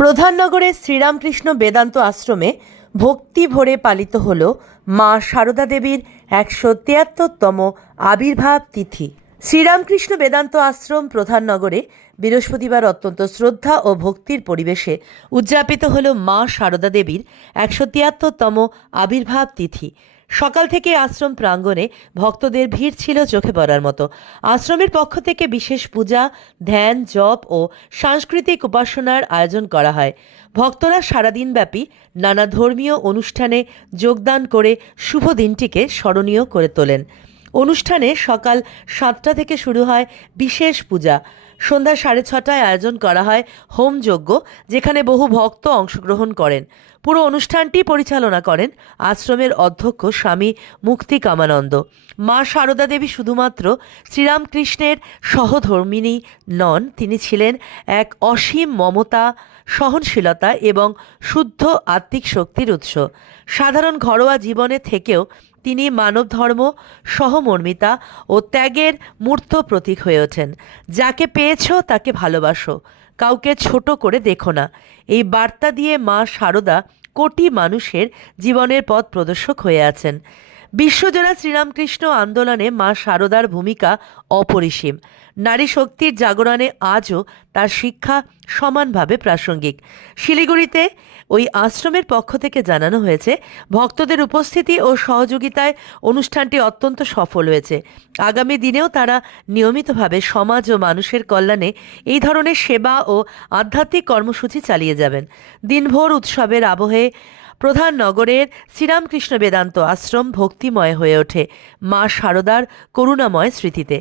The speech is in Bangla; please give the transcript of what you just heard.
প্রধাননগরের শ্রীরামকৃষ্ণ বেদান্ত আশ্রমে ভক্তি ভরে পালিত হল মা সারদা দেবীর একশো তিয়াত্তরতম আবির্ভাব তিথি। শ্রীরামকৃষ্ণ বেদান্ত আশ্রম প্রধাননগরে বৃহস্পতিবার অত্যন্ত শ্রদ্ধা ও ভক্তির পরিবেশে উদযাপিত হল মা সারদা দেবীর একশো তিয়াত্তরতম আবির্ভাব তিথি। সকাল থেকে আশ্রম প্রাঙ্গণে ভক্তদের ভিড় ছিল চোখে পড়ার মতো। আশ্রমের পক্ষ থেকে বিশেষ পূজা, ধ্যান, জপ ও সাংস্কৃতিক উপাসনার আয়োজন করা হয়। ভক্তরা সারাদিনব্যাপী নানা ধর্মীয় অনুষ্ঠানে যোগদান করে শুভ দিনটিকে স্মরণীয় করে তোলেন। অনুষ্ঠানে সকাল সাতটা থেকে শুরু হয় বিশেষ পূজা। সন্ধ্যা সাড়ে ছটায় আয়োজন করা হয় হোমযজ্ঞ যেখানে বহু ভক্ত অংশগ্রহণ করেন। পুরো অনুষ্ঠানটি পরিচালনা করেন আশ্রমের অধ্যক্ষ স্বামী মুক্তি কামানন্দ। মা সারদা দেবী শুধুমাত্র শ্রীরামকৃষ্ণের সহধর্মিনী নন, তিনি ছিলেন এক অসীম মমতা, সহনশীলতা এবং শুদ্ধ আত্মিক শক্তির উৎস। সাধারণ ঘরোয়া জীবনে থেকেও তিনি মানবধর্ম, সহমর্মিতা ও ত্যাগের মূর্ত প্রতীক হয়ে ওঠেন। যাকে পেয়েছ তাকে ভালোবাসো। কাউকে ছোট করে দেখো না। এই বার্তা দিয়ে মা সারদা কোটি মানুষের জীবনের পথ প্রদর্শক হয়ে আছেন। বিশ্বজোড়া শ্রীরামকৃষ্ণ আন্দোলনে মা সারদার ভূমিকা অপরিসীম। নারী শক্তির জাগরণে আজও তার শিক্ষা সমানভাবে প্রাসঙ্গিক। শিলিগুড়িতে ওই আশ্রমের পক্ষ থেকে জানানো হয়েছে, ভক্তদের উপস্থিতি ও সহযোগিতায় অনুষ্ঠানটি অত্যন্ত সফল হয়েছে। আগামী দিনেও তারা নিয়মিতভাবে সমাজ ও মানুষের কল্যাণে এই ধরনের সেবা ও আধ্যাত্মিক কর্মসূচি চালিয়ে যাবেন। দিনভর উৎসবের আবহে প্রধান নগরের শ্রীরামকৃষ্ণ বেদান্ত আশ্রম ভক্তিময় হয়ে ওঠে মা শারদার করুণাময় স্মৃতিতে